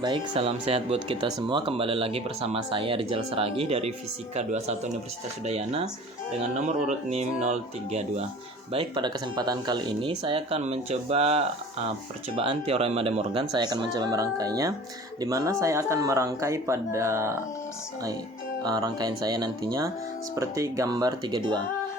Baik, salam sehat buat kita semua. Kembali lagi bersama saya Rizal Seragi dari Fisika 21 Universitas Udayana dengan nomor urut NIM 032. Baik, pada kesempatan kali ini saya akan mencoba percobaan teorema De Morgan. Saya akan mencoba merangkainya, di mana saya akan merangkai pada rangkaian saya nantinya seperti gambar 32.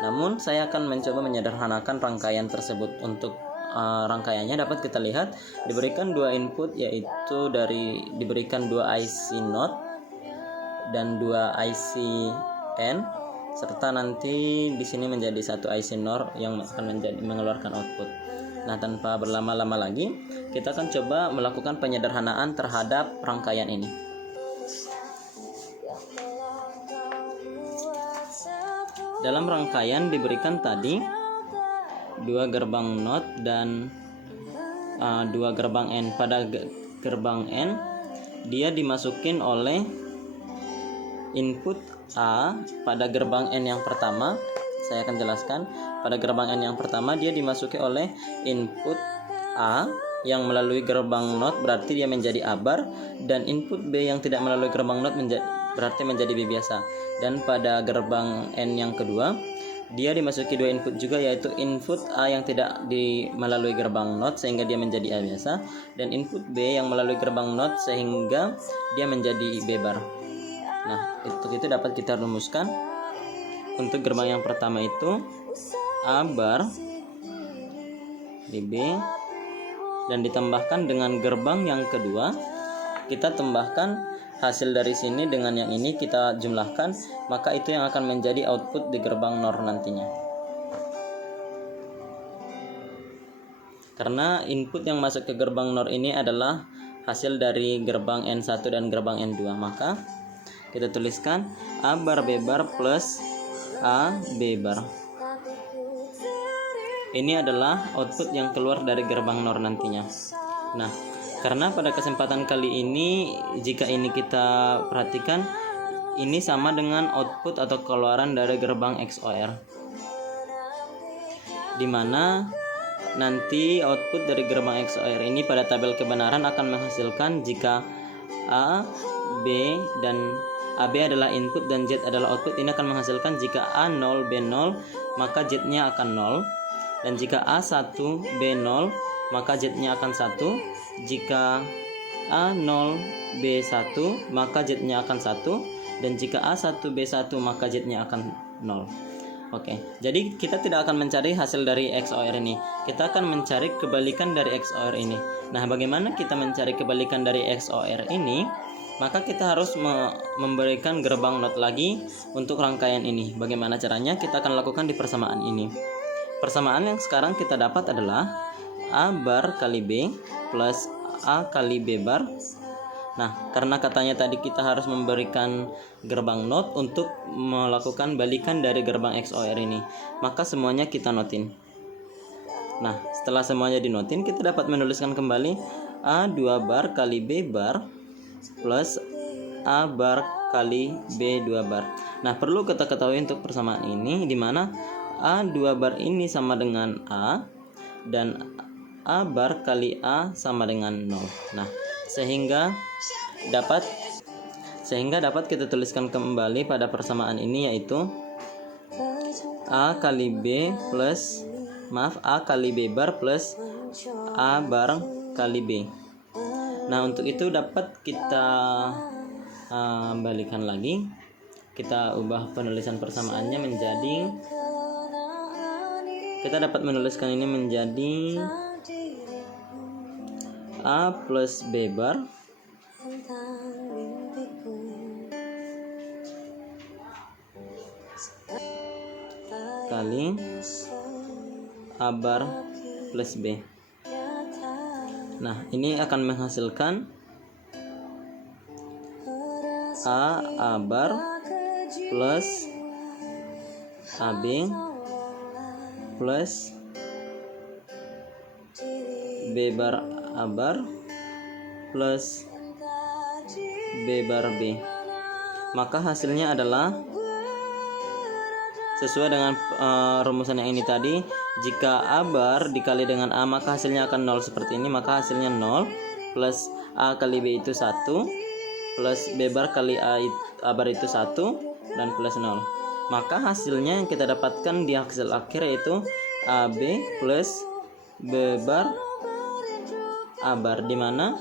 Namun saya akan mencoba menyederhanakan rangkaian tersebut. Untuk rangkaiannya dapat kita lihat diberikan dua input, yaitu diberikan dua IC NOT dan dua IC N, serta nanti di sini menjadi satu IC NOR yang akan mengeluarkan output. Nah, tanpa berlama-lama lagi, kita akan coba melakukan penyederhanaan terhadap rangkaian ini. Dalam rangkaian diberikan tadi dua gerbang NOT dan dua gerbang N. Pada gerbang N dia dimasukin oleh input A. Pada gerbang N yang pertama, saya akan jelaskan. Pada gerbang N yang pertama dia dimasuki oleh input A yang melalui gerbang NOT, berarti dia menjadi A bar, dan input B yang tidak melalui gerbang NOT berarti menjadi B biasa. Dan pada gerbang N yang kedua dia dimasuki dua input juga, yaitu input A yang tidak melalui gerbang NOT sehingga dia menjadi A biasa, dan input B yang melalui gerbang NOT sehingga dia menjadi B bar. Nah, itu dapat kita rumuskan. Untuk gerbang yang pertama itu A bar di B, dan ditambahkan dengan gerbang yang kedua, kita tambahkan hasil dari sini dengan yang ini kita jumlahkan, maka itu yang akan menjadi output di gerbang NOR nantinya. Karena input yang masuk ke gerbang NOR ini adalah hasil dari gerbang N1 dan gerbang N2, maka kita tuliskan A bar B bar plus A B bar. Ini adalah output yang keluar dari gerbang NOR nantinya. Nah, karena pada kesempatan kali ini, jika ini kita perhatikan, ini sama dengan output atau keluaran dari gerbang XOR, dimana nanti output dari gerbang XOR ini pada tabel kebenaran akan menghasilkan jika A, B, dan AB adalah input dan Z adalah output. Ini akan menghasilkan jika A 0, B 0, maka Z-nya akan 0, dan jika A1, B0, maka Z-nya akan 1. Jika A0, B1, maka Z-nya akan 1, dan jika A1, B1, maka Z-nya akan 0. Oke, jadi kita tidak akan mencari hasil dari XOR ini, kita akan mencari kebalikan dari XOR ini. Nah, bagaimana kita mencari kebalikan dari XOR ini? Maka kita harus memberikan gerbang NOT lagi untuk rangkaian ini. Bagaimana caranya? Kita akan lakukan di persamaan ini. Persamaan yang sekarang kita dapat adalah A bar kali B plus A kali B bar. Nah, karena katanya tadi kita harus memberikan gerbang NOT untuk melakukan balikan dari gerbang XOR ini, maka semuanya kita notin. Nah, setelah semuanya dinotin, kita dapat menuliskan kembali A 2 bar kali B bar plus A bar kali B 2 bar. Nah, perlu kita ketahui untuk persamaan ini, di mana A 2 bar ini sama dengan A, dan A bar kali A sama dengan 0. Nah, sehingga dapat kita tuliskan kembali pada persamaan ini, yaitu A kali B bar plus A bar kali B. Nah, untuk itu dapat kita balikan lagi. Kita ubah penulisan persamaannya menjadi, kita dapat menuliskan ini menjadi A plus B bar kali A bar plus B. Nah, ini akan menghasilkan A bar plus AB plus B bar A bar plus B bar B. Maka hasilnya adalah sesuai dengan rumusan yang ini tadi. Jika A bar dikali dengan A, maka hasilnya akan 0 seperti ini. Maka hasilnya 0 plus A kali B itu 1 plus B bar kali A bar itu 1 dan plus 0. Maka hasilnya yang kita dapatkan di hasil akhir yaitu AB plus B bar A bar, di mana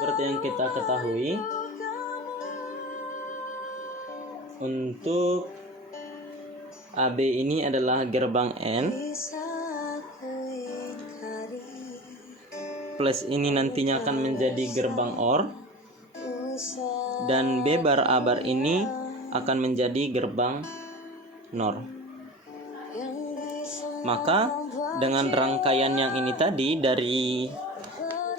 seperti yang kita ketahui untuk AB ini adalah gerbang N, plus ini nantinya akan menjadi gerbang OR, dan B bar A bar ini akan menjadi gerbang NOR. Maka dengan rangkaian yang ini tadi dari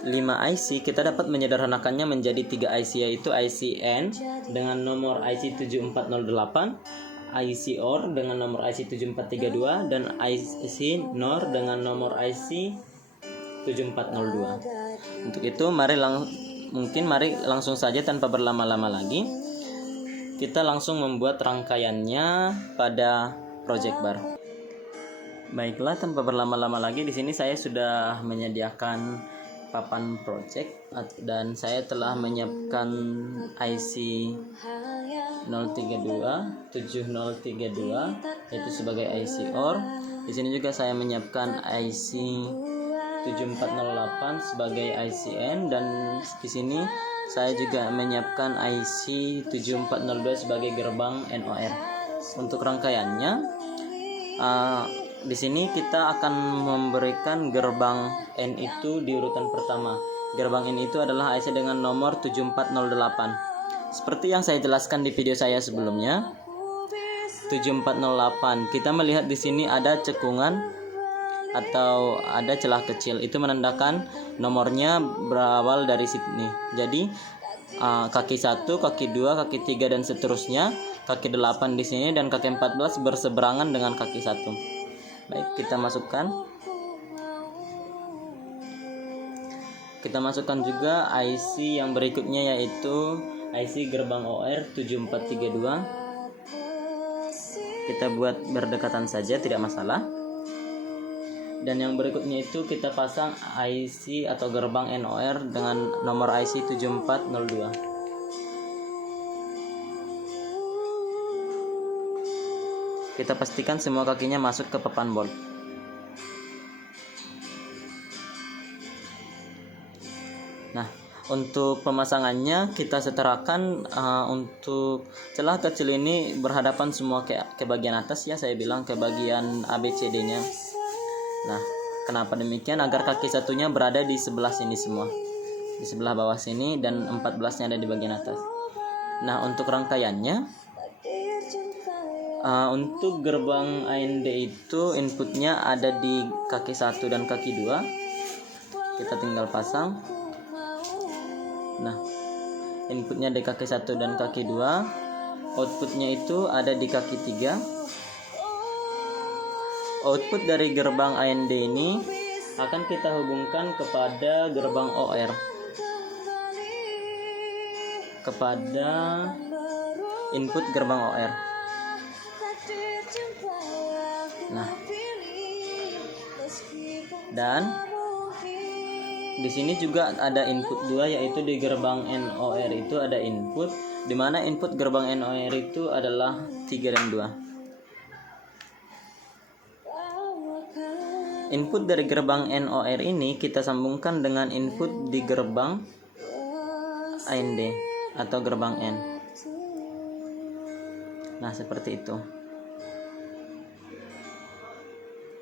5 IC, kita dapat menyederhanakannya menjadi 3 IC, yaitu IC N dengan nomor IC 7408, IC OR dengan nomor IC 7432, dan IC NOR dengan nomor IC 7402. Untuk itu mari langsung saja tanpa berlama-lama lagi kita langsung membuat rangkaiannya pada project bar. Baiklah, tanpa berlama-lama lagi di sini saya sudah menyediakan papan project dan saya telah menyiapkan IC 7032 yaitu sebagai IC OR. Di sini juga saya menyiapkan IC 7408 sebagai ICN, dan di sini saya juga menyiapkan IC 7402 sebagai gerbang NOR. Untuk rangkaiannya di sini kita akan memberikan gerbang N itu di urutan pertama. Gerbang N itu adalah IC dengan nomor 7408. Seperti yang saya jelaskan di video saya sebelumnya, 7408. Kita melihat di sini ada cekungan atau ada celah kecil. Itu menandakan nomornya berawal dari sini. Jadi kaki 1, kaki 2, kaki 3 dan seterusnya. Kaki 8 di sini dan kaki 14 berseberangan dengan kaki 1. Baik, kita masukkan juga IC yang berikutnya, yaitu IC gerbang OR 7432. Kita buat berdekatan saja, tidak masalah. Dan yang berikutnya itu kita pasang IC atau gerbang NOR dengan nomor IC 7402. Kita pastikan semua kakinya masuk ke papan board. Nah, untuk pemasangannya kita setarakan untuk celah kecil ini berhadapan semua ke bagian atas ya, saya bilang ke bagian ABCD-nya. Nah, kenapa demikian? Agar kaki satunya berada di sebelah sini semua, di sebelah bawah sini, dan 14-nya ada di bagian atas. Nah, untuk rangkaiannya, untuk gerbang AND itu inputnya ada di kaki 1 dan kaki 2. Kita tinggal pasang. Nah, inputnya di kaki 1 dan kaki 2. Outputnya itu ada di kaki 3. Output dari gerbang AND ini akan kita hubungkan kepada gerbang OR, kepada input gerbang OR. Nah, dan di sini juga ada input 2, yaitu di gerbang NOR itu ada input, di mana input gerbang NOR itu adalah 3 dan 2. Input dari gerbang NOR ini kita sambungkan dengan input di gerbang AND atau gerbang N. Nah, seperti itu.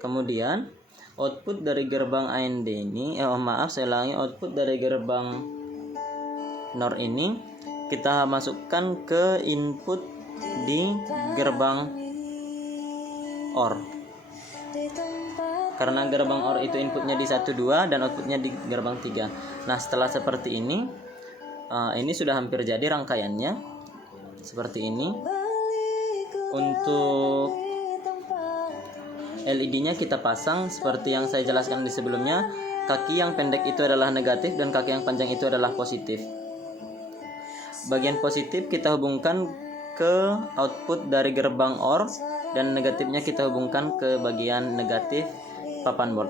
Kemudian output dari gerbang AND ini, output dari gerbang NOR ini kita masukkan ke input di gerbang OR. Karena gerbang OR itu inputnya di 1, 2 dan outputnya di gerbang 3. Nah, setelah seperti ini sudah hampir jadi rangkaiannya. Seperti ini. Untuk LED-nya kita pasang seperti yang saya jelaskan di sebelumnya. Kaki yang pendek itu adalah negatif dan kaki yang panjang itu adalah positif. Bagian positif kita hubungkan ke output dari gerbang OR, dan negatifnya kita hubungkan ke bagian negatif papan board.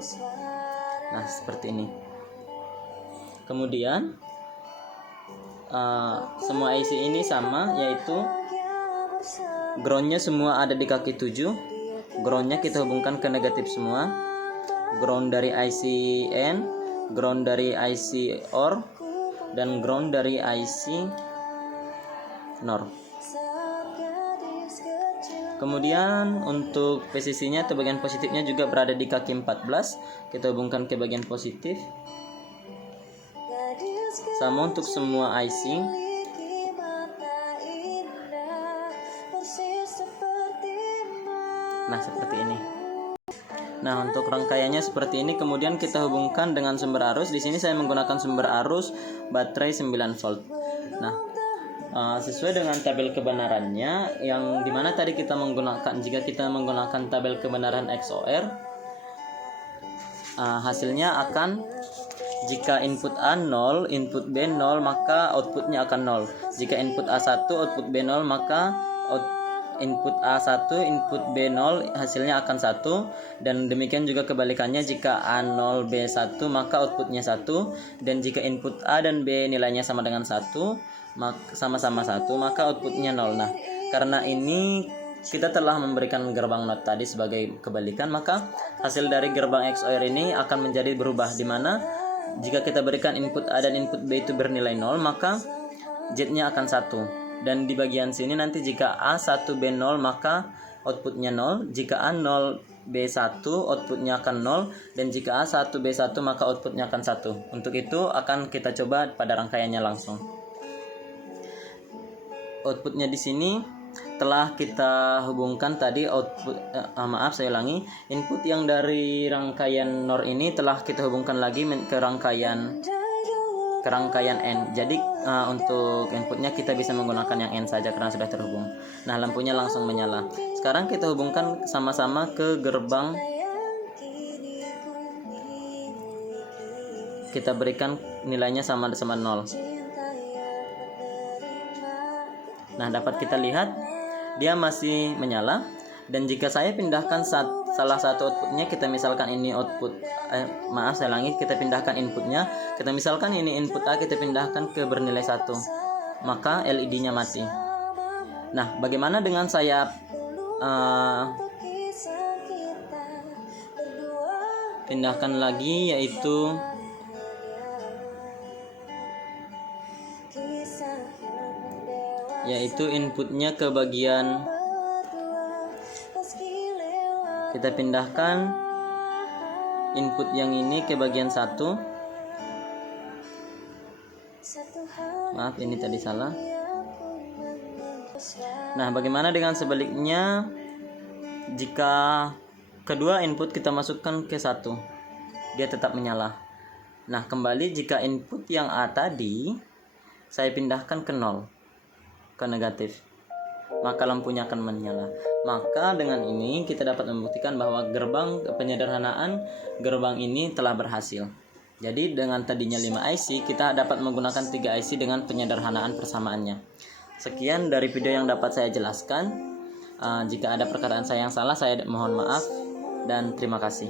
Nah, seperti ini. Kemudian semua IC ini sama, yaitu groundnya semua ada di kaki 7. Groundnya kita hubungkan ke negatif semua. Ground dari IC N, ground dari IC OR, dan ground dari IC NOR. Kemudian untuk posisinya atau bagian positifnya juga berada di kaki 14. Kita hubungkan ke bagian positif. Sama untuk semua IC. Nah, seperti ini. Nah, untuk rangkaiannya seperti ini. Kemudian kita hubungkan dengan sumber arus. Di sini saya menggunakan sumber arus baterai 9 volt. Nah, sesuai dengan tabel kebenarannya, yang dimana tadi kita menggunakan, jika kita menggunakan tabel kebenaran XOR, hasilnya akan, jika input A 0, input B 0, maka outputnya akan 0. Jika input A 1, output B 0, maka input A1, input B0, hasilnya akan 1. Dan demikian juga kebalikannya, jika A0, B1, maka outputnya 1. Dan jika input A dan B nilainya sama dengan 1, sama-sama 1, maka outputnya 0. Nah, karena ini kita telah memberikan gerbang NOT tadi sebagai kebalikan, maka hasil dari gerbang XOR ini akan menjadi berubah, dimana jika kita berikan input A dan input B itu bernilai 0, maka Z-nya akan 1. Dan di bagian sini nanti jika A1 B0, maka outputnya 0. Jika A0 B1, outputnya akan 0. Dan jika A1 B1, maka outputnya akan 1. Untuk itu akan kita coba pada rangkaiannya langsung. Outputnya di sini telah kita hubungkan tadi. Saya ulangi, input yang dari rangkaian NOR ini telah kita hubungkan lagi ke rangkaian N. Jadi untuk inputnya kita bisa menggunakan yang N saja karena sudah terhubung. Nah, lampunya langsung menyala. Sekarang kita hubungkan sama-sama ke gerbang. Kita berikan nilainya sama-sama 0. Nah, dapat kita lihat dia masih menyala. Dan jika saya pindahkan salah satu outputnya, kita misalkan ini output, saya ulangi, kita pindahkan inputnya, kita misalkan ini input A, kita pindahkan ke bernilai 1, maka LED-nya mati. Nah, bagaimana dengan saya pindahkan lagi, yaitu inputnya ke bagian, kita pindahkan input yang ini ke bagian 1. Maaf, ini tadi salah. Nah, bagaimana dengan sebaliknya? Jika kedua input kita masukkan ke 1, dia tetap menyala. Nah, kembali jika input yang A tadi saya pindahkan ke 0, ke negatif, maka lampunya akan menyala. Maka dengan ini kita dapat membuktikan bahwa gerbang penyederhanaan gerbang ini telah berhasil. Jadi dengan tadinya 5 IC, kita dapat menggunakan 3 IC dengan penyederhanaan persamaannya. Sekian dari video yang dapat saya jelaskan. Jika ada perkataan saya yang salah, saya mohon maaf dan terima kasih.